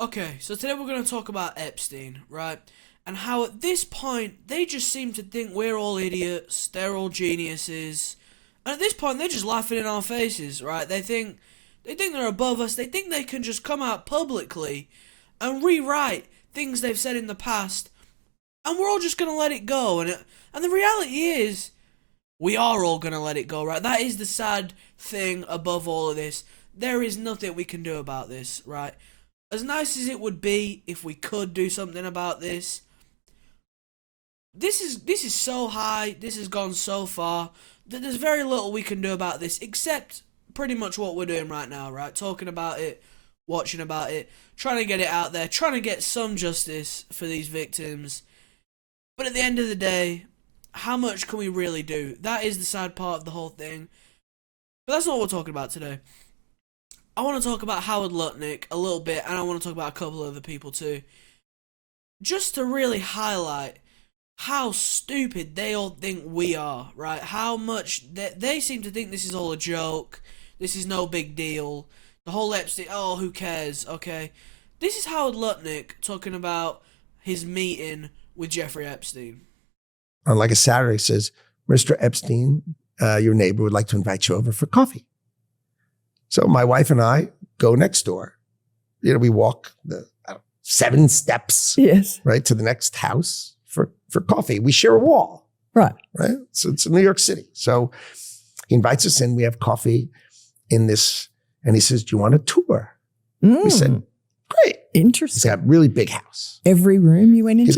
Okay, so today we're going to talk about Epstein, right? And how at this point, they just seem to think we're all idiots, they're all geniuses. And at this point, they're just laughing in our faces, right? They think they're above us. They think they can just come out publicly and rewrite things they've said in the past, and we're all just going to let it go. And the reality is, we are all going to let it go, right? That is the sad thing above all of this. There is nothing we can do about this, right? As nice as it would be if we could do something about this, this is so high, this has gone so far, that there's very little we can do about this, except pretty much what we're doing right now, right? Talking about it, watching about it, trying to get it out there, trying to get some justice for these victims. But at the end of the day, how much can we really do? That is the sad part of the whole thing. But that's not what we're talking about today. I want to talk about Howard Lutnick a little bit, and I want to talk about a couple of other people too. Just to really highlight how stupid they all think we are, right? How much they seem to think this is all a joke, this is no big deal. The whole Epstein, oh, who cares, okay? This is Howard Lutnick talking about his meeting with Jeffrey Epstein. On like a Saturday, says, Mr. Epstein, your neighbor would like to invite you over for coffee. So my wife and I go next door. We walk the 7 steps, Yes. right, to the next house for coffee. We share a wall, Right. right? So it's in New York City. So he invites us in. We have coffee in this, and he says, "Do you want a tour?" We said, "Great." He's Interesting. got a really big house. Every room you went into?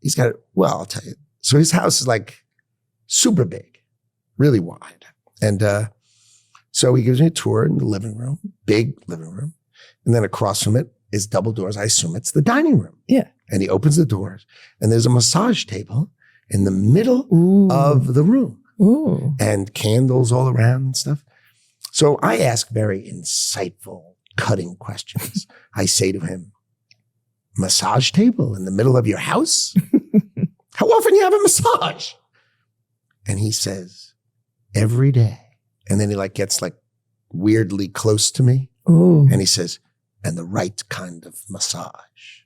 He's got. Well, I'll tell you. So his house is like super big, really wide, and so he gives me a tour in the living room, big living room. And then across from it is double doors. I assume it's the dining room. Yeah. And he opens the doors and there's a massage table in the middle Ooh. of the room Ooh. and candles all around and stuff. So I ask very insightful, cutting questions. I say to him, massage table in the middle of your house? How often you have a massage? And he says, every day. And then he gets weirdly close to me. Ooh. And he says, and the right kind of massage.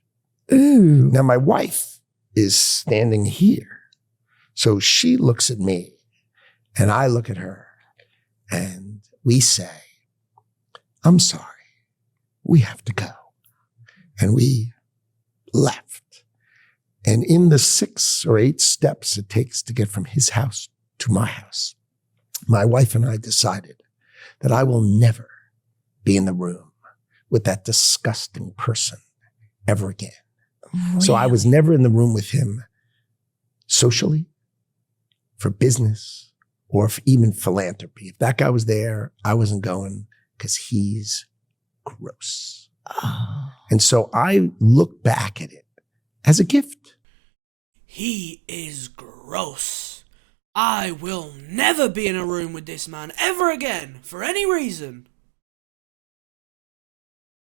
Ooh. Now my wife is standing here. So she looks at me and I look at her and we say, I'm sorry, we have to go. And we left. And in the 6 or 8 steps it takes to get from his house to my house, my wife and I decided that I will never be in the room with that disgusting person ever again. Really? So I was never in the room with him socially, for business, or for even philanthropy. If that guy was there, I wasn't going because he's gross. Oh. And so I look back at it as a gift. He is gross. I will never be in a room with this man ever again, for any reason.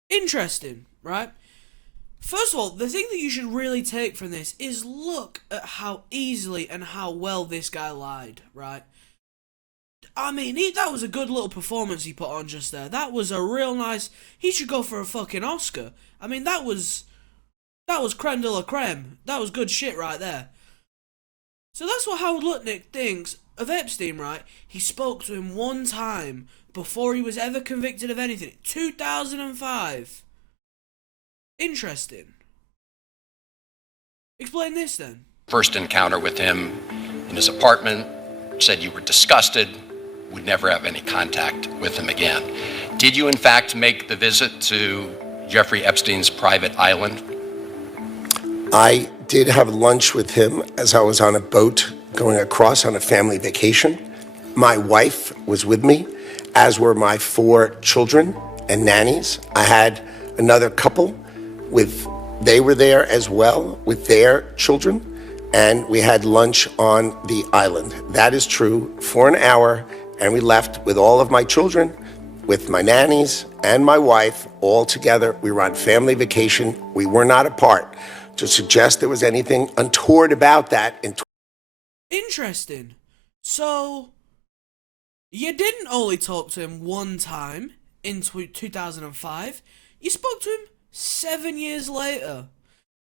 Interesting, right? First of all, the thing that you should really take from this is look at how easily and how well this guy lied, right? I mean, that was a good little performance he put on just there. That was a real nice... He should go for a fucking Oscar. I mean, that was creme de la creme. That was good shit right there. So that's what Howard Lutnick thinks of Epstein, right? He spoke to him one time before he was ever convicted of anything. 2005. Interesting. Explain this then. First encounter with him in his apartment, said you were disgusted, would never have any contact with him again. Did you in fact make the visit to Jeffrey Epstein's private island? I did have lunch with him as I was on a boat going across on a family vacation. My wife was with me, as were my 4 children and nannies. I had another couple they were there as well with their children, and we had lunch on the island. That is true, for an hour, and we left with all of my children, with my nannies and my wife, all together. We were on family vacation. We were not apart. To suggest there was anything untoward about that Interesting. So, you didn't only talk to him one time in 2005. You spoke to him 7 years later,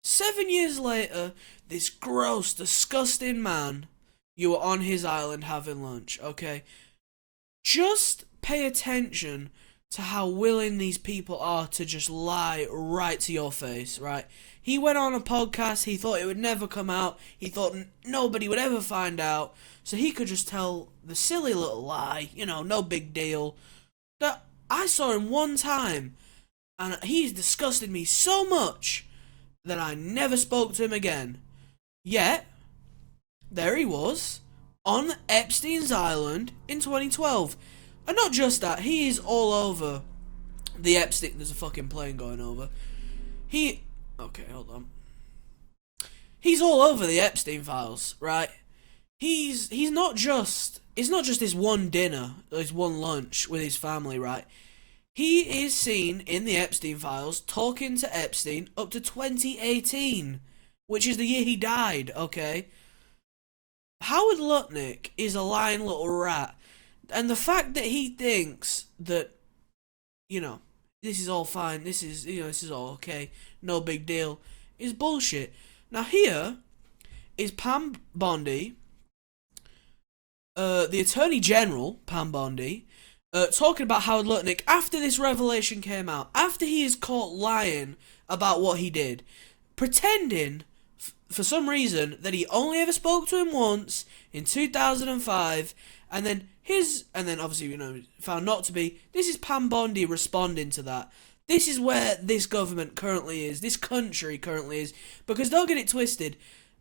7 years later, this gross, disgusting man, you were on his island having lunch, okay? Just pay attention to how willing these people are to just lie right to your face, right? He went on a podcast, he thought it would never come out, he thought nobody would ever find out, so he could just tell the silly little lie, no big deal. That I saw him one time, and he's disgusted me so much that I never spoke to him again. Yet, there he was, on Epstein's Island in 2012. And not just that, he is all over the Epstein... There's a fucking plane going over. Okay, hold on. He's all over the Epstein files, right? He's not just... It's not just his one dinner, his one lunch with his family, right? He is seen in the Epstein files talking to Epstein up to 2018, which is the year he died, okay? Howard Lutnick is a lying little rat, and the fact that he thinks that, this is all fine, this is all okay, no big deal, is bullshit. Now here is Pam Bondi, the Attorney General, Pam Bondi, talking about Howard Lutnick after this revelation came out, after he is caught lying about what he did, pretending for some reason that he only ever spoke to him once in 2005, and then obviously found not to be. This is Pam Bondi responding to that. This is where this government currently is, this country currently is, because don't get it twisted.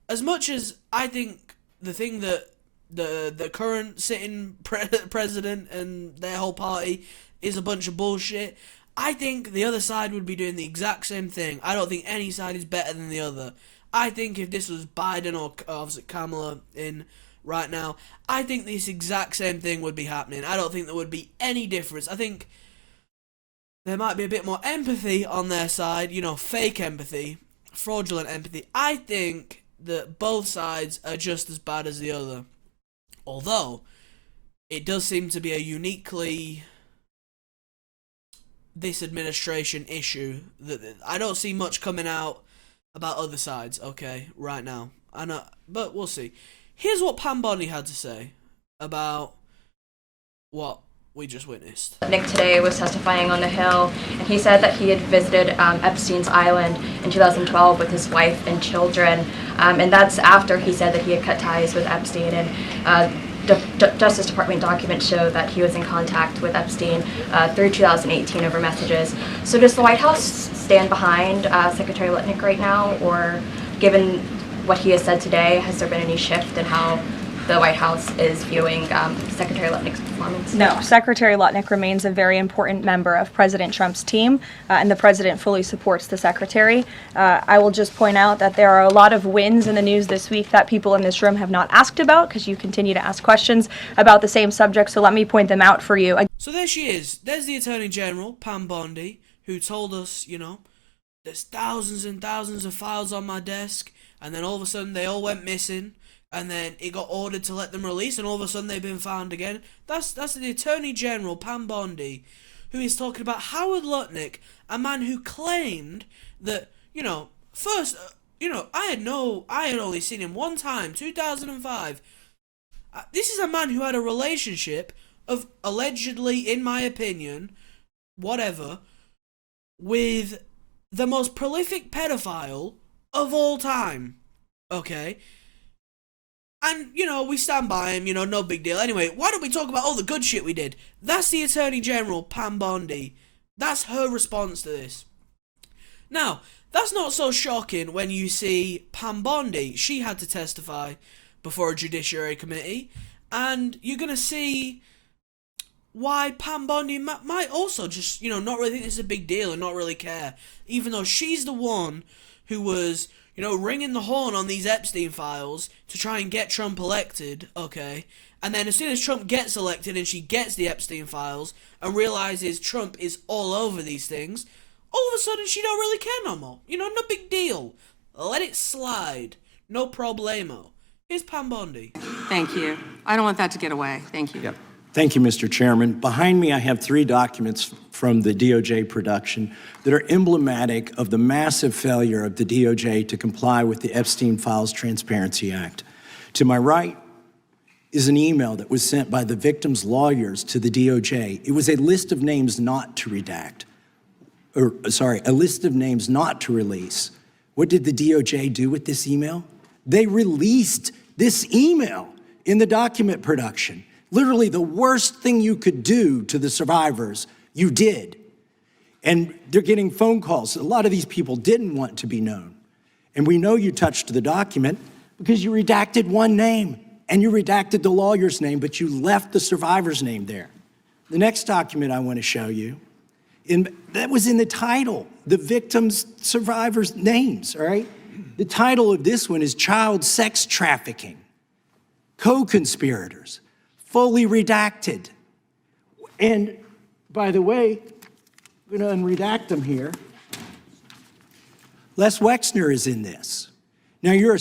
As much as I think the thing that the current sitting president and their whole party is a bunch of bullshit, I think the other side would be doing the exact same thing. I don't think any side is better than the other. I think if this was Biden or obviously Kamala in right now, I think this exact same thing would be happening. I don't think there would be any difference. I think there might be a bit more empathy on their side, fake empathy, fraudulent empathy. I think that both sides are just as bad as the other. Although, it does seem to be a uniquely this administration issue that I don't see much coming out about other sides, okay, right now. I know, but we'll see. Here's what Pam Bondi had to say about what we just witnessed. Nick today was testifying on the Hill, and he said that he had visited Epstein's Island in 2012 with his wife and children, and that's after he said that he had cut ties with Epstein, and Justice Department documents show that he was in contact with Epstein through 2018 over messages. So does the White House stand behind Secretary Lutnick right now, or given what he has said today, has there been any shift in how the White House is viewing Secretary Lutnick's performance? No, Secretary Lutnick remains a very important member of President Trump's team, and the president fully supports the secretary. I will just point out that there are a lot of wins in the news this week that people in this room have not asked about, because you continue to ask questions about the same subject, so let me point them out for you. So there she is. There's the Attorney General, Pam Bondi, who told us, there's thousands and thousands of files on my desk, and then all of a sudden they all went missing. And then it got ordered to let them release, and all of a sudden they've been found again. That's the Attorney General, Pam Bondi, who is talking about Howard Lutnick, a man who claimed that, first, I had only seen him one time, 2005. This is a man who had a relationship of, allegedly, in my opinion, whatever, with the most prolific pedophile of all time. Okay? And, we stand by him, no big deal. Anyway, why don't we talk about all the good shit we did? That's the Attorney General, Pam Bondi. That's her response to this. Now, that's not so shocking when you see Pam Bondi. She had to testify before a Judiciary Committee. And you're going to see why Pam Bondi might also just, not really think this is a big deal and not really care. Even though she's the one who was, ringing the horn on these Epstein files to try and get Trump elected, okay? And then as soon as Trump gets elected and she gets the Epstein files and realizes Trump is all over these things, all of a sudden she don't really care no more. No big deal. Let it slide. No problemo. Here's Pam Bondi. Thank you. I don't want that to get away. Thank you. Yep. Thank you, Mr. Chairman. Behind me, I have 3 documents from the DOJ production that are emblematic of the massive failure of the DOJ to comply with the Epstein Files Transparency Act. To my right is an email that was sent by the victim's lawyers to the DOJ. It was a list of names not to redact, a list of names not to release. What did the DOJ do with this email? They released this email in the document production. Literally the worst thing you could do to the survivors, you did. And they're getting phone calls. A lot of these people didn't want to be known. And we know you touched the document because you redacted one name and you redacted the lawyer's name, but you left the survivor's name there. The next document I want to show you, that was in the title, the victims' survivors' names, all right? The title of this one is Child Sex Trafficking, Co-Conspirators, fully redacted. And by the way, I'm gonna unredact them here. Les Wexner is in this. Now your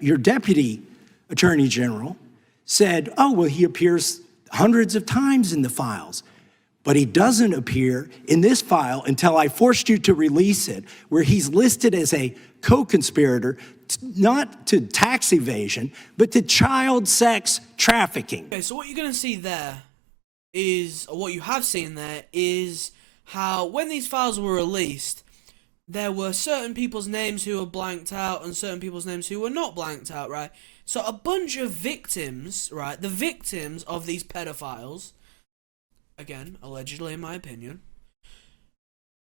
your deputy attorney general said, oh, well, he appears hundreds of times in the files, but he doesn't appear in this file until I forced you to release it, where he's listed as a co-conspirator, not to tax evasion, but to child sex trafficking. Okay, so what you're going to see there is, or what you have seen there, is how when these files were released, there were certain people's names who were blanked out and certain people's names who were not blanked out, right? So a bunch of victims, right, the victims of these pedophiles, again, allegedly in my opinion,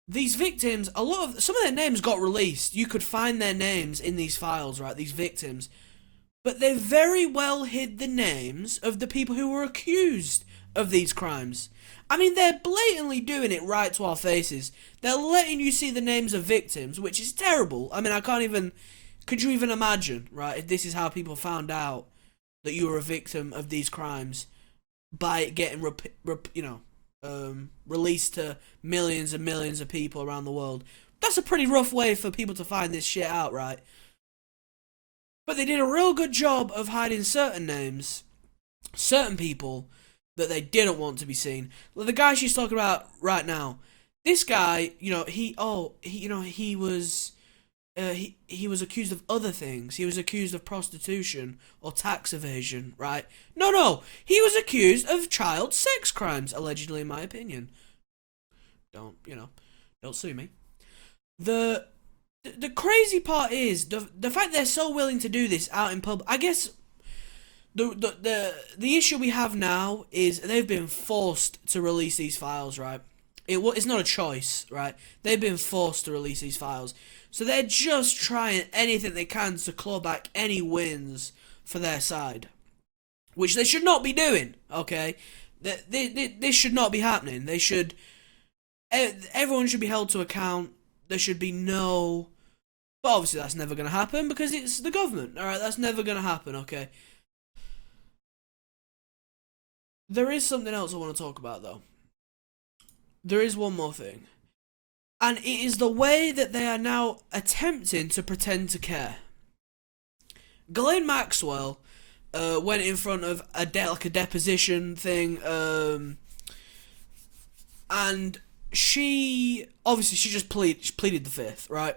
these victims, some of their names got released. You could find their names in these files, right, these victims. But they very well hid the names of the people who were accused of these crimes. I mean, they're blatantly doing it right to our faces. They're letting you see the names of victims, which is terrible. I mean, could you even imagine, right, if this is how people found out that you were a victim of these crimes by it getting, released to millions and millions of people around the world? That's a pretty rough way for people to find this shit out, right? But they did a real good job of hiding certain names, certain people that they didn't want to be seen. Like the guy she's talking about right now, this guy, he was accused of other things. He was accused of prostitution or tax evasion, right? No, he was accused of child sex crimes, allegedly, in my opinion. Don't sue me. The crazy part is the fact they're so willing to do this out in public. I guess the issue we have now is they've been forced to release these files, right? It's not a choice, right? They've been forced to release these files. So they're just trying anything they can to claw back any wins for their side. Which they should not be doing, okay? This should not be happening. Everyone should be held to account. There should be no... But obviously that's never going to happen because it's the government, alright? That's never going to happen, okay? There is something else I want to talk about, though. There is one more thing. And it is the way that they are now attempting to pretend to care. Ghislaine Maxwell went in front of a deposition thing, and she just pleaded the fifth, right?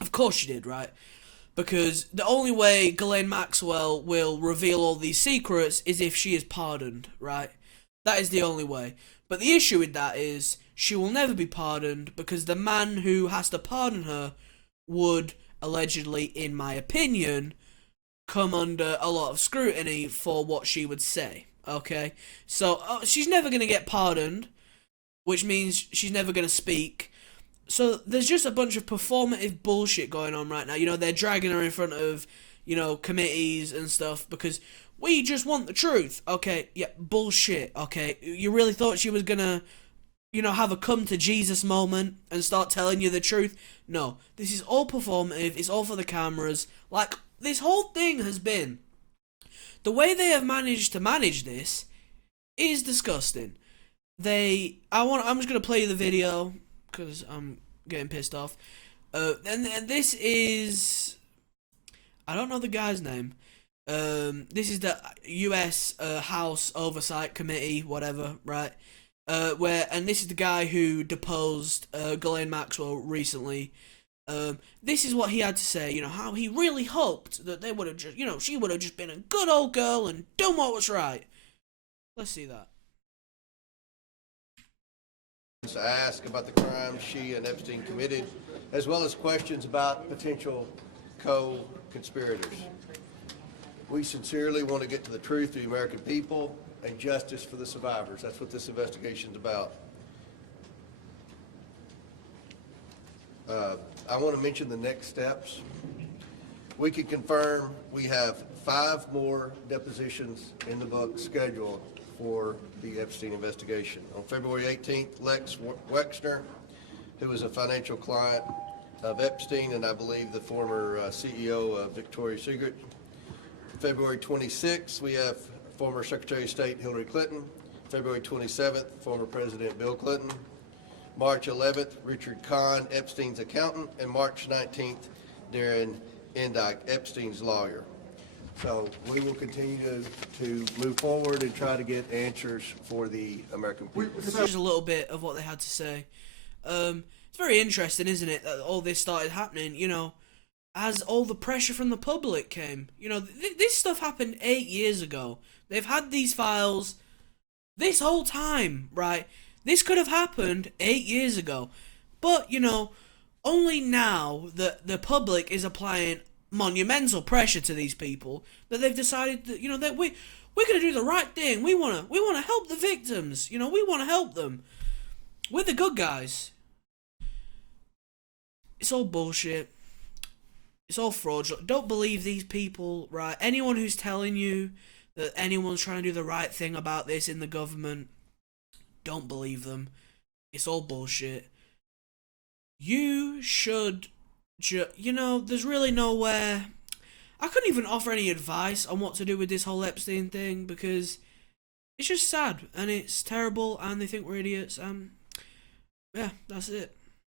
Of course she did, right? Because the only way Ghislaine Maxwell will reveal all these secrets is if she is pardoned, right? That is the only way. But the issue with that is she will never be pardoned because the man who has to pardon her would, allegedly, in my opinion, come under a lot of scrutiny for what she would say, okay? So, she's never going to get pardoned, which means she's never going to speak. So, there's just a bunch of performative bullshit going on right now. They're dragging her in front of, committees and stuff because we just want the truth. Okay, yeah, bullshit, okay? You really thought she was going to, have a come to Jesus moment and start telling you the truth? No, this is all performative. It's all for the cameras. Like, this whole thing has been... The way they have managed to manage this is disgusting. I'm just going to play you the video because I'm getting pissed off. And this is... I don't know the guy's name. This is the U.S. House Oversight Committee, whatever, right? And this is the guy who deposed Ghislaine Maxwell recently. This is what he had to say. You know, how he really hoped that they would have just, she would have just been a good old girl and done what was right. Let's see that. To ask about the crimes she and Epstein committed, as well as questions about potential co-conspirators. We sincerely want to get to the truth of the American people and justice for the survivors. That's what this investigation is about. I want to mention the next steps. We can confirm we have 5 more depositions in the book scheduled for the Epstein investigation. On February 18th, Lex Wexner, who is a financial client of Epstein and I believe the former CEO of Victoria's Secret. February 26th, we have former Secretary of State Hillary Clinton. February 27th, former President Bill Clinton. March 11th, Richard Kahn, Epstein's accountant. And March 19th, Darren Endike, Epstein's lawyer. So we will continue to move forward and try to get answers for the American people. This is just a little bit of what they had to say. It's very interesting, isn't it, that all this started happening, as all the pressure from the public came. This stuff happened 8 years ago. They've had these files this whole time, right? This could have happened 8 years ago. But, only now that the public is applying monumental pressure to these people that they've decided that, that we're going to do the right thing. We want to help the victims. We want to help them. We're the good guys. It's all bullshit. It's all fraudulent. Don't believe these people, right? Anyone who's telling you that anyone's trying to do the right thing about this in the government, don't believe them. It's all bullshit. You should, there's really nowhere. I couldn't even offer any advice on what to do with this whole Epstein thing because it's just sad and it's terrible and they think we're idiots. Yeah, that's it.